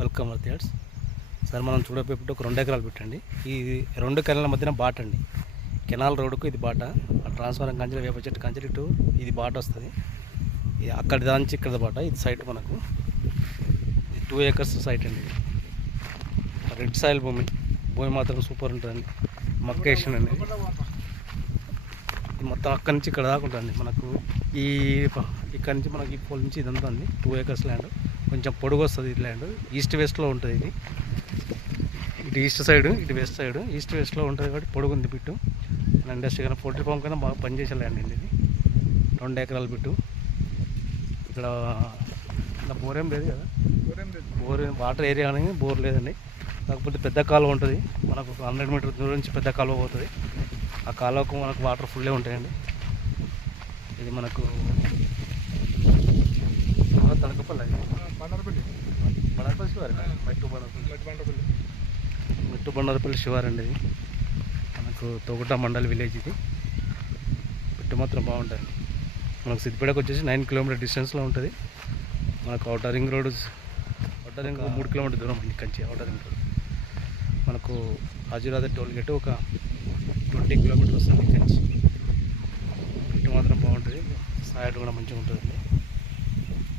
Welcome వర్తియార్డ్స్. Sir మనం చూడబోయేటప్పుడు ఒక 2 ఎకరాలు పెట్టండి. ఈ 2 కెనాల మధ్యన బాట అండి. కెనాల్ రోడ్డుకు ఇది బాట, ఆ ట్రాన్స్ఫారం కంచెలు వేప చెట్టు కంచెలు ఇటు ఇది బాట వస్తుంది. అక్కడి దాంచి ఇక్కడ బాట. ఇది సైట్ మనకు 2 ఏకర్స్ సైట్ అండి. రెడ్ సాయిల్ భూమి మాత్రం సూపర్ ఉంటుందండి. మక్కేషన్ అండి. మొత్తం అక్కడి నుంచి ఇక్కడ దాకా ఉంటుంది మనకు. ఇక్కడ నుంచి మనకి ఈ పోల్ నుంచి ఇదంతా ఉంది. 2 ఏకర్స్ ల్యాండ్, కొంచెం పొడుగు వస్తుంది. ఇది ల్యాండ్ ఈస్ట్ వెస్ట్లో ఉంటుంది. ఇటు ఈస్ట్ సైడ్, ఇటు వెస్ట్ సైడ్. ఈస్ట్ వెస్ట్లో ఉంటుంది కాబట్టి పొడుగు ఉంది బిట్టు. మన ఇండస్ట్రీ కన్నా పోల్ట్రీ ఫామ్ కన్నా బాగా పనిచేసే ల్యాండ్ అండి ఇది. 2 ఎకరాల బిట్టు. ఇక్కడ బోర్ ఏం లేదు కదా, బోర్ వాటర్ ఏరియా అనేది బోర్ లేదండి. కాకపోతే పెద్ద కాలువ ఉంటుంది మనకు. 100 మీటర్ దూరం నుంచి పెద్ద కాలువ పోతుంది. ఆ కాలువకు మనకు వాటర్ ఫుల్లే ఉంటాయండి. ఇది మనకు తడకపల్లి శివారు, మెట్టు బండారపల్లి శివారు అండి. ఇది మనకు తోగుట మండల్ విలేజ్. ఇది పెట్టు మాత్రం బాగుంటుంది. మనకు సిద్దిపేటకు వచ్చేసి 9 కిలోమీటర్ డిస్టెన్స్లో ఉంటుంది. మనకు ఔటర్ రింగ్ రోడ్ 3 కిలోమీటర్ దూరం అండి కంచి. ఔటర్ రింగ్ రోడ్ మనకు హాజీరాబాద్ టోల్ గేట్ ఒక 20 కిలోమీటర్స్ వస్తుంది కంచి. పెట్టు మాత్రం బాగుంటుంది. సైడ్ కూడా మంచిగా ఉంటుందండి.